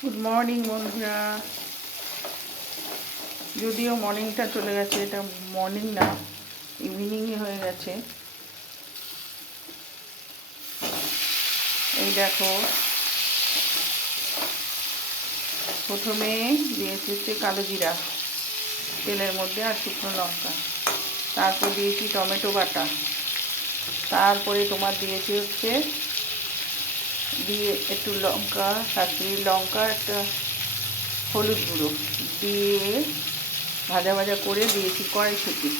Good morning বন্ধুরা। যদিও মর্নিংটা চলে গেছে, এটা মর্নিং না, ইভিনিংই হয়ে গেছে। এই দেখো, প্রথমে দিয়েছি হচ্ছে কালো জিরা তেলের মধ্যে আর শুকনো লঙ্কা, তারপর দিয়েছি টমেটো বাটা, তারপরে তোমার দিয়েছি হচ্ছে দিয়ে একটু লঙ্কা, কাশ্মীরি লঙ্কা, একটা হলুদ গুঁড়ো দিয়ে ভাজা ভাজা করে দিয়েছি কড়াইশুঁটি।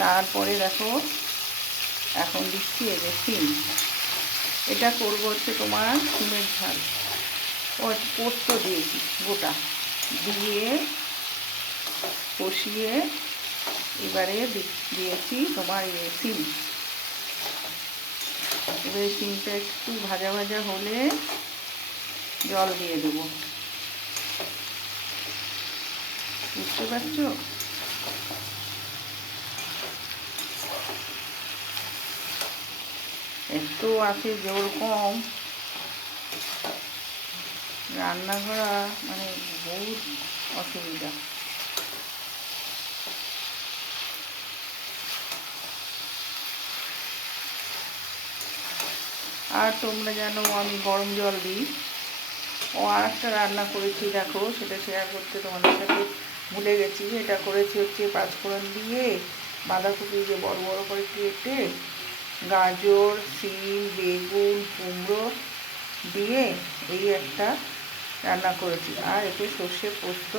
তারপরে দেখো এখন দিচ্ছি এই যে সিম, এটা করবো হচ্ছে তোমার সিমের ঝাল। পোস্ত দিয়েছি গোটা, দিয়ে কষিয়ে এবারে দিয়েছি তোমার সিম। এবারে সিমটা একটু ভাজা ভাজা হলে জল দিয়ে দেবো, বুঝতে পারছো? এত আছে যেরকম রান্না করা, মানে বহুত অসুবিধা। আর তোমরা জানো আমি গরম জল দিই। আর একটা রান্না করেছি দেখো, সেটা শেয়ার করতে তোমাদের সাথে ভুলে গেছি। এটা করেছি হচ্ছে পাঁচফোড়ন দিয়ে বাঁধাকপি যে বড় বড় করে কেটে, গাজর, শিম, বেগুন, কুমড়ো দিয়ে এই একটা রান্না করেছি। আর এতে সর্ষে পোস্ত,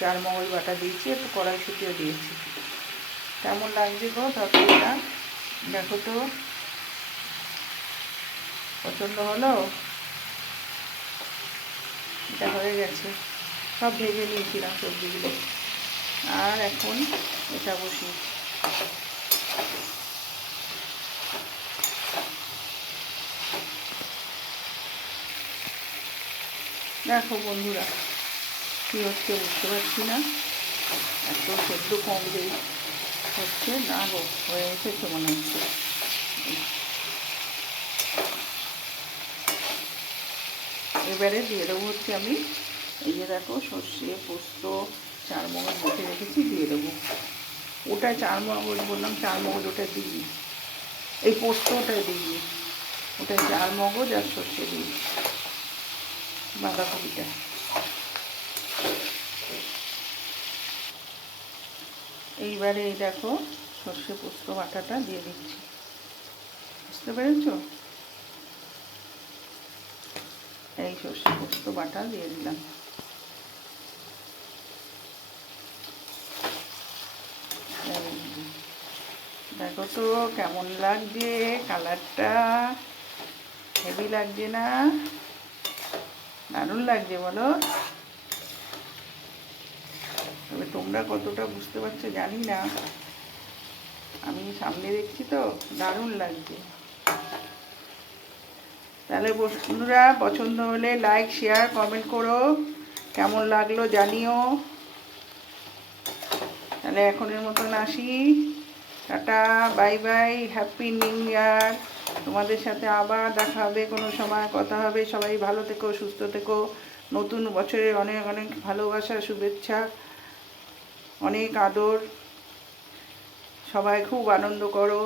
চারমগজ বাটা দিয়েছি, একটু কড়াইশুঁটিও দিয়েছি। কেমন লাগছে গো তরকারিটা? দেখো তো, পছন্দ হলো? এটা হয়ে গেছে, সব ভেজে নিয়েছিলাম সবজিগুলো, আর এখন এটা বসিয়ে। দেখো বন্ধুরা, কী হচ্ছে বুঝতে পারছি না, এত সেদ্ধ কম দিয়ে হচ্ছে না গো, হয়ে এসেছে মনে হচ্ছে। এবারে দিয়ে দেবো হচ্ছে আমি এই যে দেখো সর্ষে পোস্ত চারমগজ বেটে রেখেছি, দিয়ে দেবো। ওটা চারমগজ বললাম, চারমগজ ওটা দিই, এই পোস্ত ওটা দিই, ওটা চারমগজ আর সর্ষে দিই, বাঁধাকপিটা। এইবারে এই দেখো সর্ষে পোস্ত বাটাটা দিয়ে দিচ্ছি, বুঝতে পেরেছ? এই সর্ষে পোস্ত বাটা দিয়ে দিলাম। দেখো তো কেমন লাগছে কালারটা, হেভি লাগছে না? দারুণ লাগছে বলো? তবে তোমরা কতটা বুঝতে পারছো জানি না, আমি সামনে দেখছি তো দারুণ লাগছে। তাহলে বন্ধুরা, পছন্দ হলে লাইক, শেয়ার, কমেন্ট করো, কেমন লাগলো জানিও। তাহলে এখনের মতন আসি, tata, bye bye, happy new year. তোমাদের সাথে আবার দেখা হবে, কোনো সময় কথা হবে। সবাই ভালো থেকো, সুস্থ থেকো। নতুন বছরে অনেক অনেক ভালোবাসা, শুভেচ্ছা, অনেক আদর। সবাই খুব আনন্দ করো।